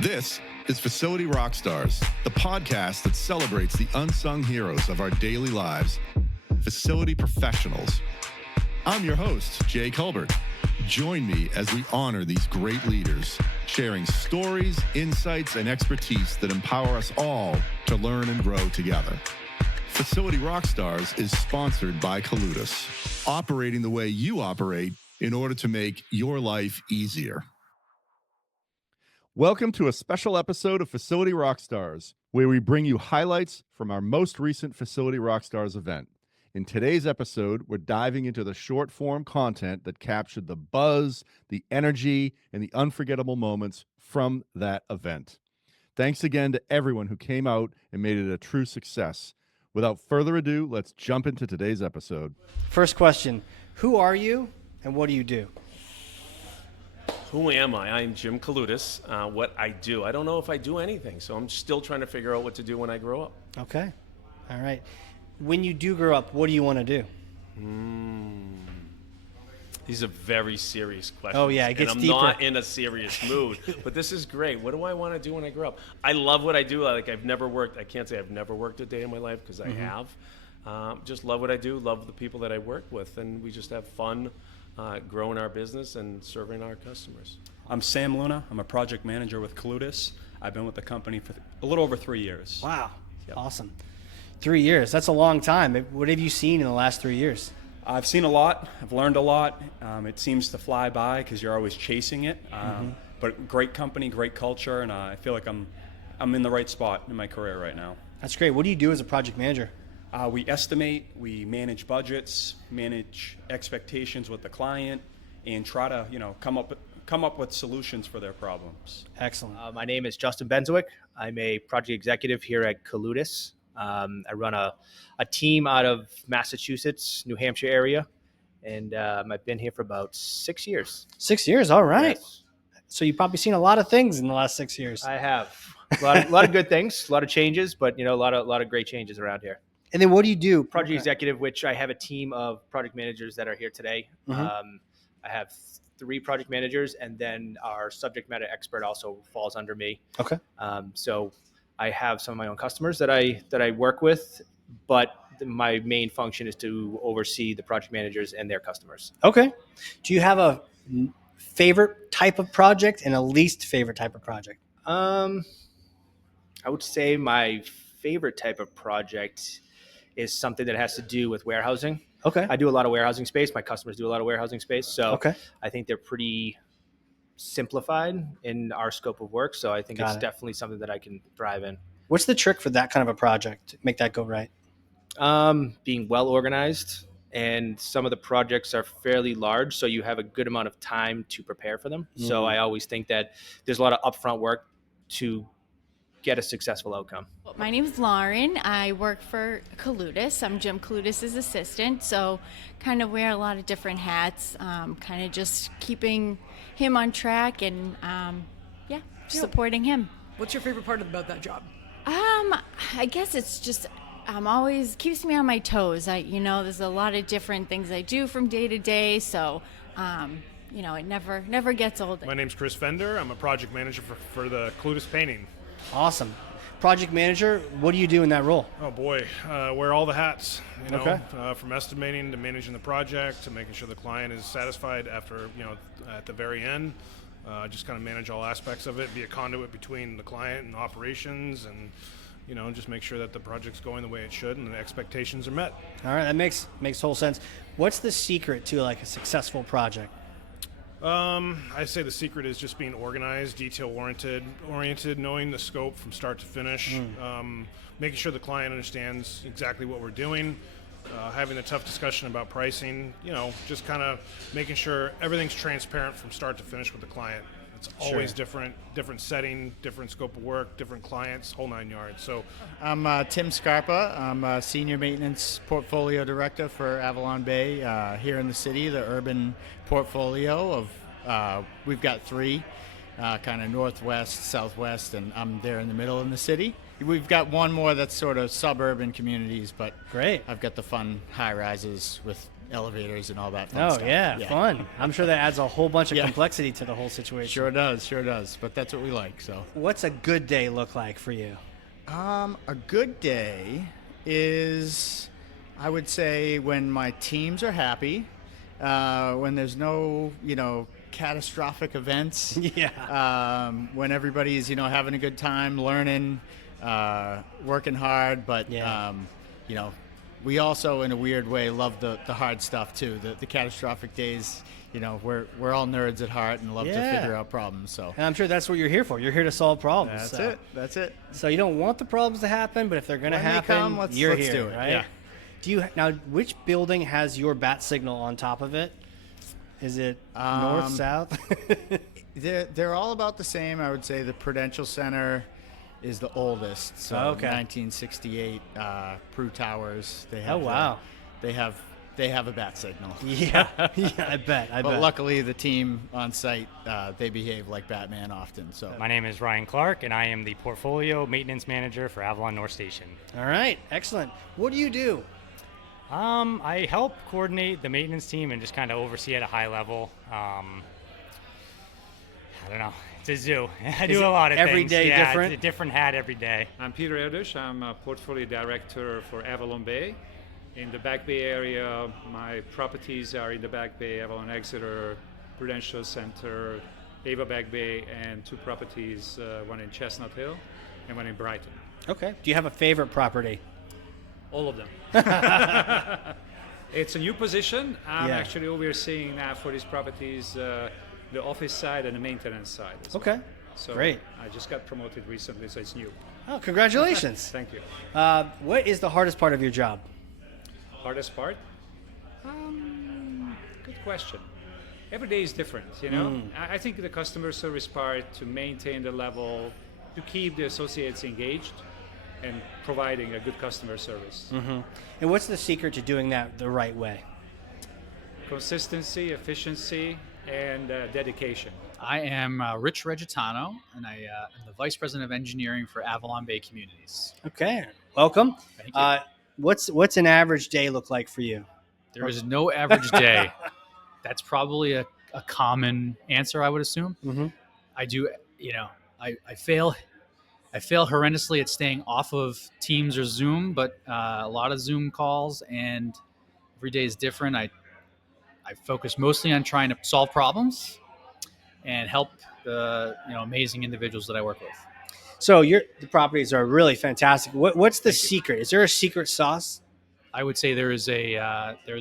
This is Facility Rockstars, the podcast that celebrates the unsung heroes of our daily lives, facility professionals. I'm your host, Jay Colbert. Join me as we honor these great leaders, sharing stories, insights, and expertise that empower us all to learn and grow together. Facility Rockstars is sponsored by Kaloutas, operating the way you operate in order to make your life easier. Welcome to a special episode of Facility Rockstars, where we bring you highlights from our most recent Facility Rockstars event. In today's episode, we're diving into the short-form content that captured the buzz, the energy, and the unforgettable moments from that event. Thanks again to everyone who came out and made it a true success. Without further ado, let's jump into today's episode. First question, who are you and what do you do? Who am I? I'm Jim Kaloutas. What I do, I don't know if I do anything, so I'm still trying to figure out what to do when I grow up. Okay, all right. When you do grow up, what do you want to do? These are very serious questions. Oh, yeah, it gets and I'm deeper. not in a serious mood, but this is great. What do I want to do when I grow up? I love what I do. Like, I've never worked, I can't say I've never worked a day in my life because I have. Just love what I do, love the people that I work with, and we just have fun growing our business and serving our customers. I'm Sam Luna. I'm a project manager with Kaloutas. I've been with the company for a little over 3 years. Wow, Yep. Awesome. 3 years, that's a long time. What have you seen in the last 3 years? I've seen a lot. I've learned a lot. It seems to fly by because you're always chasing it. But great company, great culture, and I feel like I'm in the right spot in my career right now. That's great. What do you do as a project manager? We estimate, we manage budgets, manage expectations with the client, and try to come up with solutions for their problems. Excellent. My name is Justin Bendzewicz. I'm a project executive here at Kaloutas. I run a team out of Massachusetts, New Hampshire area, and I've been here for about 6 years. 6 years, all right. Yes, So you've probably seen a lot of things in the last 6 years. I have a lot of good things, a lot of changes, but a lot of great changes around here. And then what do you do? Project executive, which I have a team of project managers that are here today. I have 3 project managers, and then our subject matter expert also falls under me. Okay. So I have some of my own customers that I work with, but my main function is to oversee the project managers and their customers. Okay. Do you have a favorite type of project and a least favorite type of project? I would say my favorite type of project is something that has to do with warehousing. Okay. I do a lot of warehousing space. My customers do a lot of warehousing space. So Okay. I think they're pretty simplified in our scope of work. So I think Got it's it. definitely something that I can thrive in. What's the trick for that kind of a project to make that go right? Being well organized, and some of the projects are fairly large, so you have a good amount of time to prepare for them. So I always think that there's a lot of upfront work to get a successful outcome. My name is Lauren. I work for Kaloutas. I'm Jim Kaloutas' assistant, so kind of wear a lot of different hats, kind of just keeping him on track and, supporting him. What's your favorite part about that job? I guess it's just always keeps me on my toes. There's a lot of different things I do from day to day, so it never gets old. My name's Chris Fender. I'm a project manager for the Kaloutas painting. Awesome. Project manager, what do you do in that role? Oh boy, wear all the hats. Okay. From estimating to managing the project to making sure the client is satisfied after at the very end. Just kind of manage all aspects of it, be a conduit between the client and operations, and just make sure that the project's going the way it should and the expectations are met. All right, that makes total sense. What's the secret to like a successful project? I say the secret is just being organized, detail-oriented, knowing the scope from start to finish, making sure the client understands exactly what we're doing, having a tough discussion about pricing, just kind of making sure everything's transparent from start to finish with the client. It's always different setting, different scope of work, different clients, whole 9 yards. So I'm Tim Scarpa. I'm a Senior Maintenance Portfolio Director for Avalon Bay here in the city, the urban portfolio of, we've got 3, kind of northwest, southwest, and I'm there in the middle in the city. We've got one more that's sort of suburban communities, but Great. I've got the fun high rises with elevators and all that fun Oh, stuff. yeah, fun. I'm sure that adds a whole bunch of Yeah. complexity to the whole situation. Sure does. But that's what we like. So, What's a good day look like for you? a good day is, I would say, when my teams are happy, when there's no, catastrophic events. Yeah. When everybody's, having a good time, learning, working hard. But, Yeah. we also, in a weird way, love the hard stuff too. The catastrophic days, we're all nerds at heart and love to Yeah. figure out problems. So And I'm sure that's what you're here for. You're here to solve problems. That's it. So you don't want the problems to happen, but if they're going to When they happen, come, let's you're do here, it. right? Yeah. Do you now? Which building has your bat signal on top of it? Is it north, south? They're all about the same. I would say the Prudential Center is the oldest. So Okay. 1968 Prue Towers. They have Oh, wow. They have a bat signal. Yeah, I bet. But luckily, the team on site, they behave like Batman often. So My name is Ryan Clark, and I am the Portfolio Maintenance Manager for Avalon North Station. All right, excellent. What do you do? I help coordinate the maintenance team and just kind of oversee at a high level. I don't know. It's a zoo. I Is do it a lot of every things. day yeah, different? It's a different hat every day. I'm Peter Erdös. I'm a portfolio director for Avalon Bay. In the Back Bay area, my properties are in the Back Bay, Avalon Exeter, Prudential Center, Ava Back Bay, and 2 properties, one in Chestnut Hill and one in Brighton. Okay. Do you have a favorite property? All of them. It's a new position. I'm Yeah. actually overseeing now for these properties, the office side and the maintenance side. as well. Okay. So Great. I just got promoted recently, so it's new. Oh, congratulations. Thank you. What is the hardest part of your job? Hardest part? Good question. Every day is different, you know? I think the customer service part, to maintain the level, to keep the associates engaged and providing a good customer service. And what's the secret to doing that the right way? Consistency, efficiency, and dedication. I am Rich Regitano, and I am the Vice President of Engineering for Avalon Bay Communities. Okay. Welcome. Thank you. What's an average day look like for you? There is no average day. That's probably a common answer, I would assume. I do, I fail horrendously at staying off of Teams or Zoom, but a lot of Zoom calls, and every day is different. I focus mostly on trying to solve problems and help the amazing individuals that I work with. So the properties are really fantastic. What's the secret? Is there a secret sauce? I would say there is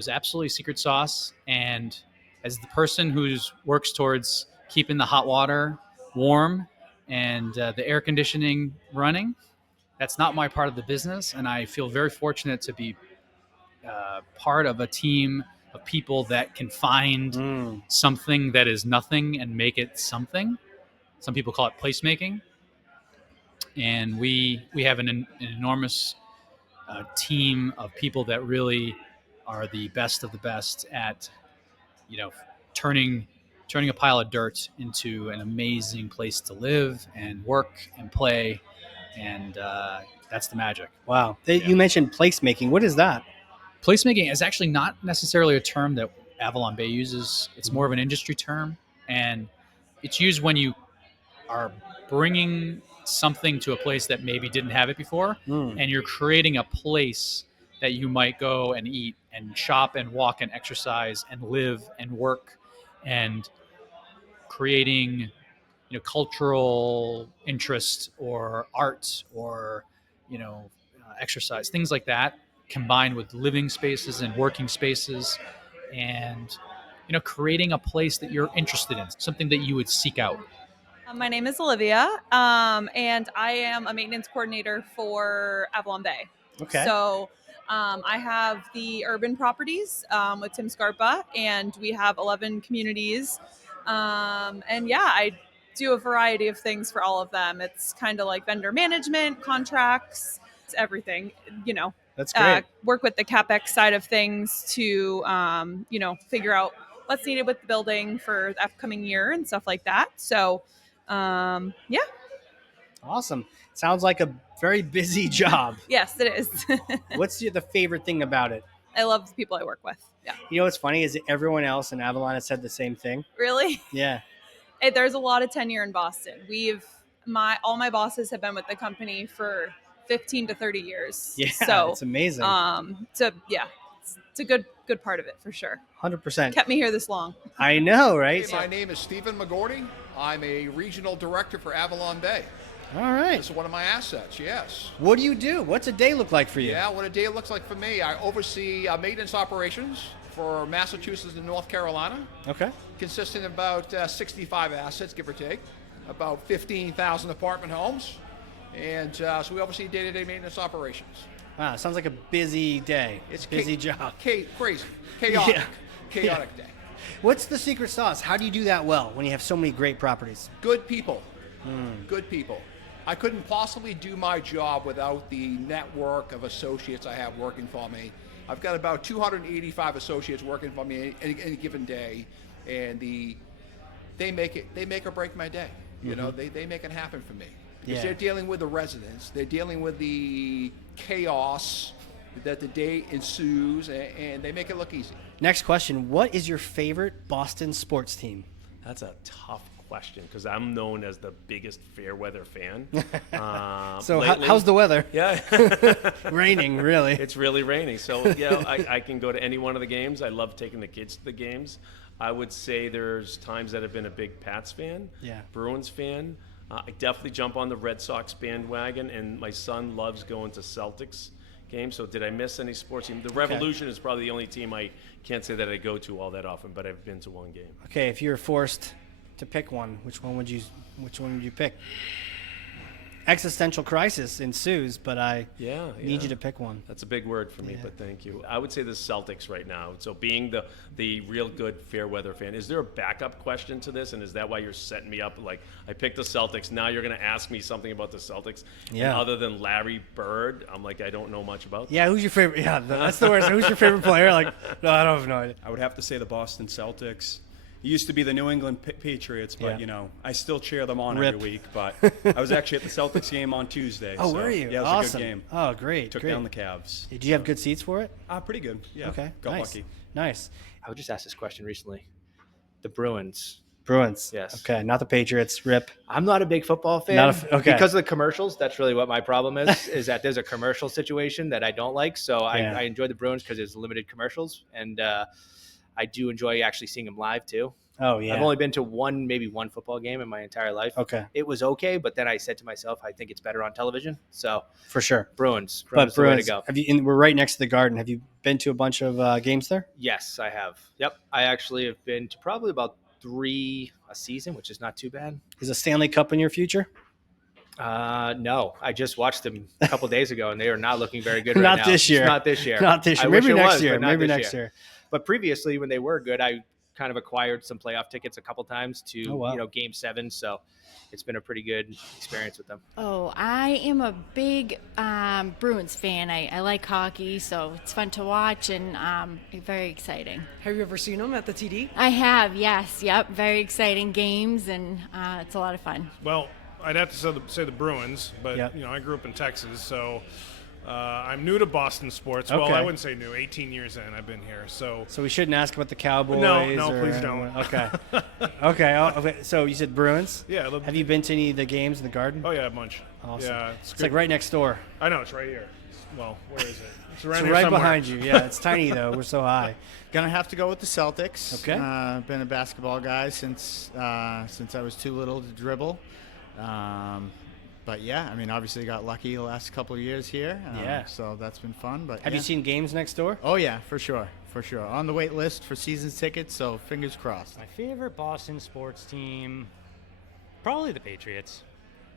absolutely secret sauce, and as the person who works towards keeping the hot water warm and the air conditioning running, that's not my part of the business, and I feel very fortunate to be part of a team of people that can find something that is nothing and make it something. Some people call it placemaking, and we have an enormous team of people that really are the best of the best at turning a pile of dirt into an amazing place to live and work and play, and that's the magic. Wow. You mentioned placemaking. What is that? Placemaking is actually not necessarily a term that Avalon Bay uses. It's more of an industry term, and it's used when you are bringing something to a place that maybe didn't have it before, and you're creating a place that you might go and eat and shop and walk and exercise and live and work, and creating cultural interest or art or exercise, things like that, combined with living spaces and working spaces, and creating a place that you're interested in, something that you would seek out. My name is Olivia, and I am a maintenance coordinator for Avalon Bay. Okay. So I have the urban properties with Tim Scarpa, and we have 11 communities. And yeah, I do a variety of things for all of them. It's kind of like vendor management, contracts, it's everything, That's great. Work with the CapEx side of things to, figure out what's needed with the building for the upcoming year and stuff like that. So, yeah. Awesome. Sounds like a very busy job. Yes, it is. What's the favorite thing about it? I love the people I work with. Yeah. You know what's funny is everyone else in Avalon has said the same thing. Really? Yeah. There's a lot of tenure in Boston. All my bosses have been with the company for 15 to 30 years. Yeah, so it's amazing. It's a good part of it for sure. 100%. Kept me here this long. I know, right? Hey, my name is Stephen McGordy. I'm a regional director for Avalon Bay. All right. This is one of my assets, yes. What do you do? What's a day look like for you? Yeah, what a day looks like for me. I oversee maintenance operations for Massachusetts and North Carolina. Okay. Consisting of about 65 assets, give or take. About 15,000 apartment homes. And so we oversee day-to-day maintenance operations. Wow, sounds like a busy day. It's a busy job. Crazy. Chaotic. Yeah. Chaotic day. What's the secret sauce? How do you do that well when you have so many great properties? Good people. Good people. I couldn't possibly do my job without the network of associates I have working for me. I've got about 285 associates working for me any given day, and they make or break my day. You know, they make it happen for me. Because they're dealing with the residents, they're dealing with the chaos that the day ensues, and they make it look easy. Next question, what is your favorite Boston sports team? That's a tough question because I'm known as the biggest fair weather fan. So how's the weather? Yeah. Raining, really. It's really raining. So, yeah, I can go to any one of the games. I love taking the kids to the games. I would say there's times that I've been a big Pats fan, Bruins fan. I definitely jump on the Red Sox bandwagon, and my son loves going to Celtics games. So did I miss any sports team? The Revolution is probably the only team I can't say that I go to all that often, but I've been to one game. Okay, if you were forced to pick one, which one would you pick? Existential crisis ensues, but I need you to pick one. That's a big word for me, but thank you. I would say the Celtics right now. So being the real good fair weather fan, is there a backup question to this? And is that why you're setting me up? Like, I picked the Celtics. Now you're going to ask me something about the Celtics. Yeah. And other than Larry Bird, I'm like, I don't know much about them. Yeah, who's your favorite? Yeah, that's the worst. Who's your favorite player? Like, no, I don't have no idea. I would have to say the Boston Celtics. It used to be the New England Patriots, but, I still cheer them on every week. But I was actually at the Celtics game on Tuesday. Oh, so, were you? Yeah, it was awesome. a good game. Oh, great. Took down the Cavs. Did you have good seats for it? Pretty good, yeah. Okay, Got nice. lucky. Nice. I was just asked this question recently. The Bruins. Bruins. Yes. Okay, not the Patriots. Rip. I'm not a big football fan. Okay. Because of the commercials. That's really what my problem is that there's a commercial situation that I don't like. So I enjoy the Bruins because there's limited commercials. And I do enjoy actually seeing them live too. Oh, yeah. I've only been to maybe one football game in my entire life. Okay. It was okay, but then I said to myself, I think it's better on television. So for sure. Bruins. But the way to go. We're right next to the Garden. Have you been to a bunch of games there? Yes, I have. Yep. I actually have been to probably about 3 a season, which is not too bad. Is a Stanley Cup in your future? No, I just watched them a couple days ago, and they are not looking very good right now. Not this year. Not this year. Not this year. Maybe next year. Maybe next year. But previously, when they were good, I kind of acquired some playoff tickets a couple times to Game 7. So it's been a pretty good experience with them. Oh, I am a big Bruins fan. I like hockey, so it's fun to watch and very exciting. Have you ever seen them at the TD? I have, yes. Yep. Very exciting games, and it's a lot of fun. Well, I'd have to say the Bruins, but I grew up in Texas, so I'm new to Boston sports. Okay. Well, I wouldn't say new. 18 years in, I've been here. So we shouldn't ask about the Cowboys. No, please don't. Okay. Okay. So you said Bruins? Yeah. Have you been to any of the games in the Garden? Oh yeah, a bunch. Awesome. Yeah, it's like right next door. I know, it's right here. Well, where is it? It's It's right behind you. Yeah, it's tiny though. We're so high. Gonna have to go with the Celtics. Okay. Been a basketball guy since I was too little to dribble. But yeah, I mean, obviously got lucky the last couple of years here. So that's been fun. But have you seen games next door? Oh yeah, for sure. On the wait list for season tickets. So fingers crossed. My favorite Boston sports team, probably the Patriots.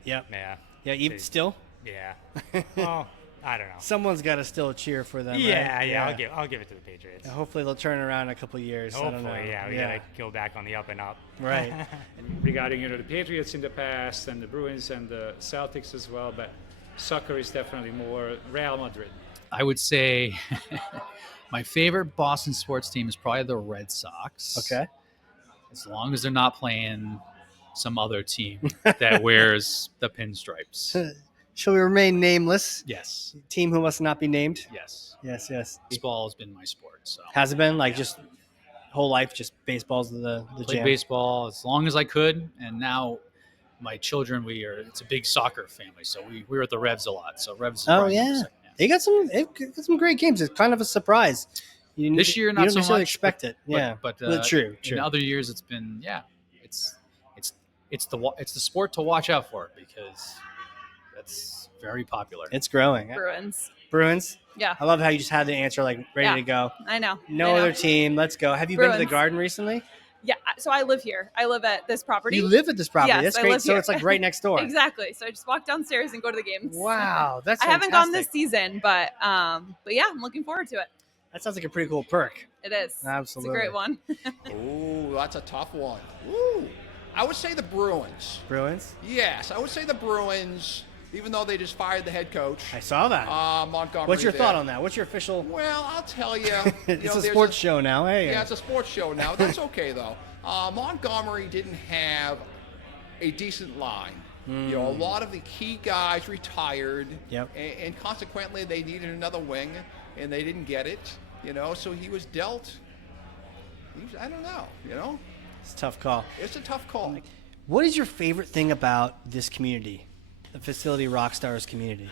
Yep. Yeah. Yeah. Even still. Yeah. Well, I don't know. Someone's got to still cheer for them. Yeah, right? yeah. I'll give it to the Patriots. Hopefully they'll turn around in a couple of years. Hopefully, I don't know. yeah. We gotta go back on the up and up. Right. And regarding the Patriots in the past and the Bruins and the Celtics as well, but soccer is definitely more Real Madrid. I would say my favorite Boston sports team is probably the Red Sox. Okay. As long as they're not playing some other team that wears the pinstripes. Shall we remain nameless? Yes. Team who must not be named? Yes. Yes. Baseball has been my sport. So Has it been like just whole life, just baseball's the played jam? baseball as long as I could, and now my children, it's a big soccer family, so we were at the Revs a lot. So Revs. Oh yeah, they got some great games. It's kind of a surprise. This year, you not don't so necessarily much. expect it. Yeah, but true. In other years, it's been it's the sport to watch out for because that's very popular. It's growing. Bruins. Yeah. I love how you just had the answer like ready to go. I know. No other team. Let's go. Have you been to the Garden recently? Yeah, so I live here. I live at this property. You live at this property. Yes, That's I great. live So here. it's like right next door. Exactly. So I just walk downstairs and go to the games. Wow, that's I haven't gone fantastic. this season, but yeah, I'm looking forward to it. That sounds like a pretty cool perk. It is. Absolutely. It's a great one. Ooh, that's a tough one. Ooh. I would say the Bruins. Bruins? Yes, I would say the Bruins, even though they just fired the head coach. I saw that. Montgomery. What's your there. thought on that? What's your official? Well, I'll tell you. It's a sports show now. Hey. Yeah, it's a sports show now. That's okay, though. Montgomery didn't have a decent line. You know, a lot of the key guys retired. Yep. And consequently, they needed another wing, and they didn't get it. You know, so he was dealt. I don't know. You know. It's a tough call. It's a tough call. What is your favorite thing about this community, the Facility Rockstars community?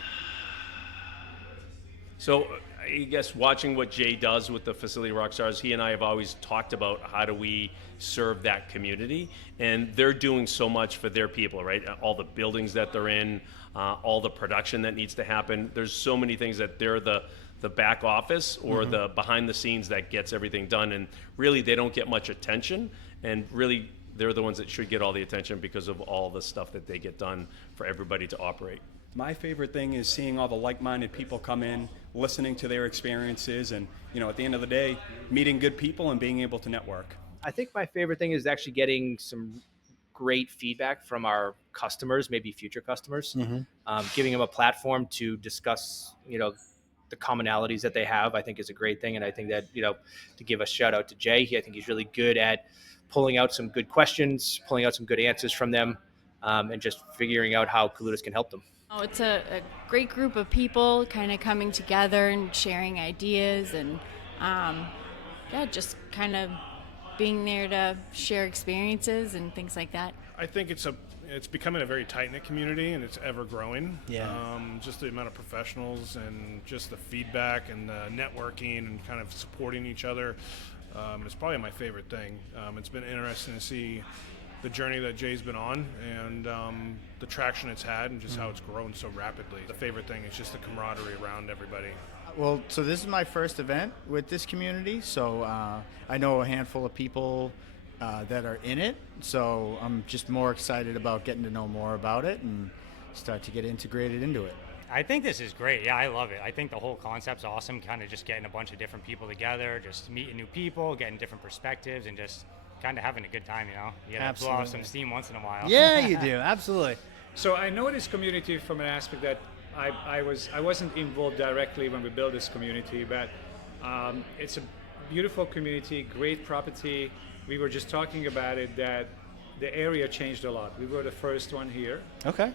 So I guess watching what Jay does with the Facility Rockstars, he and I have always talked about how do we serve that community, and they're doing so much for their people, right? All the buildings that they're in, all the production that needs to happen. There's so many things that they're the back office or the behind the scenes that gets everything done, and really they don't get much attention, and really they're the ones that should get all the attention because of all the stuff that they get done for everybody to operate. My favorite thing is seeing all the like-minded people come in, listening to their experiences, and at the end of the day, meeting good people and being able to network. I think my favorite thing is actually getting some great feedback from our customers, maybe future customers, giving them a platform to discuss, the commonalities that they have. I think is a great thing, and I think that to give a shout out to Jay, I think he's really good at pulling out some good questions, pulling out some good answers from them, and just figuring out how Kaloutas can help them. Oh, it's a great group of people kind of coming together and sharing ideas and, just kind of being there to share experiences and things like that. I think it's becoming a very tight-knit community, and it's ever growing. Yeah. Just the amount of professionals and just the feedback and the networking and kind of supporting each other is probably my favorite thing. It's been interesting to see the journey that Jay's been on and the traction it's had and just how it's grown so rapidly. The favorite thing is just the camaraderie around everybody. Well, so this is my first event with this community, so I know a handful of people that are in it, so I'm just more excited about getting to know more about it and start to get integrated into it. I think this is great. Yeah, I love it. I think the whole concept's awesome, kind of just getting a bunch of different people together, just meeting new people, getting different perspectives, and just kind of having a good time, You gotta blow off some steam once in a while. Yeah, you do. Absolutely. So I know this community from an aspect that I wasn't involved directly when we built this community, but it's a beautiful community, great property. We were just talking about it, that the area changed a lot. We were the first one here. Okay.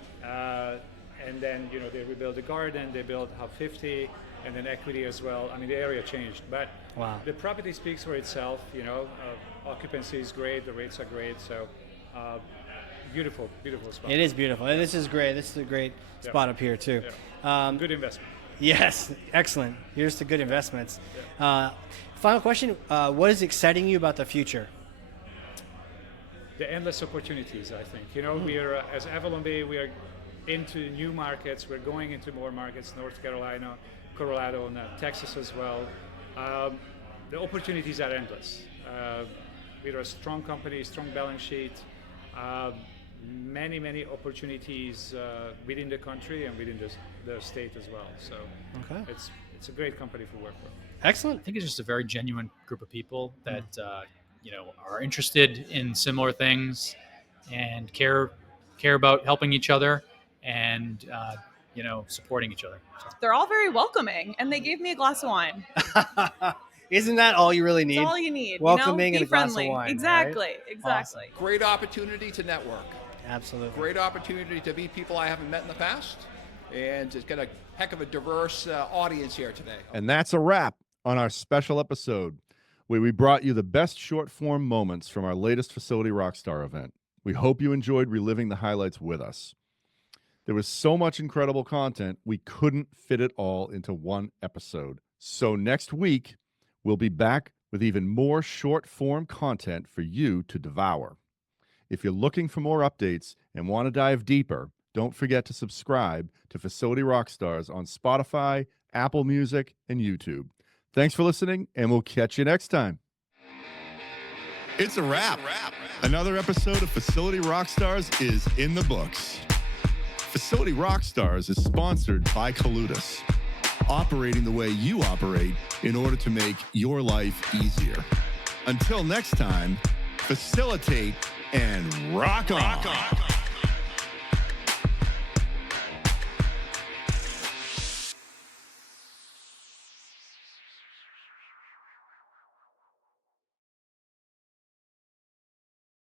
And then, they rebuilt the garden, they built Hub 50, and then equity as well. I mean, the area changed, but wow. The property speaks for itself. Occupancy is great, the rates are great, so beautiful spot. It is beautiful. And this is great. This is a great spot up here too. Good investment. Yes, excellent. Here's to good investments. Final question: what is exciting you about the future? The endless opportunities, I think. We are as Avalon Bay, we are into new markets. We're going into more markets: North Carolina, Colorado, and Texas as well. The opportunities are endless. We're a strong company, strong balance sheet. Many opportunities within the country and within the state as well. So it's a great company to work for. Excellent. I think it's just a very genuine group of people that are interested in similar things and care about helping each other and supporting each other. So. They're all very welcoming, and they gave me a glass of wine. Isn't that all you really need? That's all you need. Welcoming Be and a friendly. glass of wine. Exactly. Right? Exactly. Great opportunity to network. Absolutely. Great opportunity to meet people I haven't met in the past. and it's got a heck of a diverse audience here today. And that's a wrap on our special episode, where we brought you the best short-form moments from our latest Facility Rockstar event. We hope you enjoyed reliving the highlights with us. There was so much incredible content, we couldn't fit it all into one episode. So next week, we'll be back with even more short-form content for you to devour. If you're looking for more updates and want to dive deeper, don't forget to subscribe to Facility Rockstars on Spotify, Apple Music, and YouTube. Thanks for listening, and we'll catch you next time. It's a wrap. Another episode of Facility Rockstars is in the books. Facility Rockstars is sponsored by Kaloutas, operating the way you operate in order to make your life easier. Until next time, facilitate and rock on.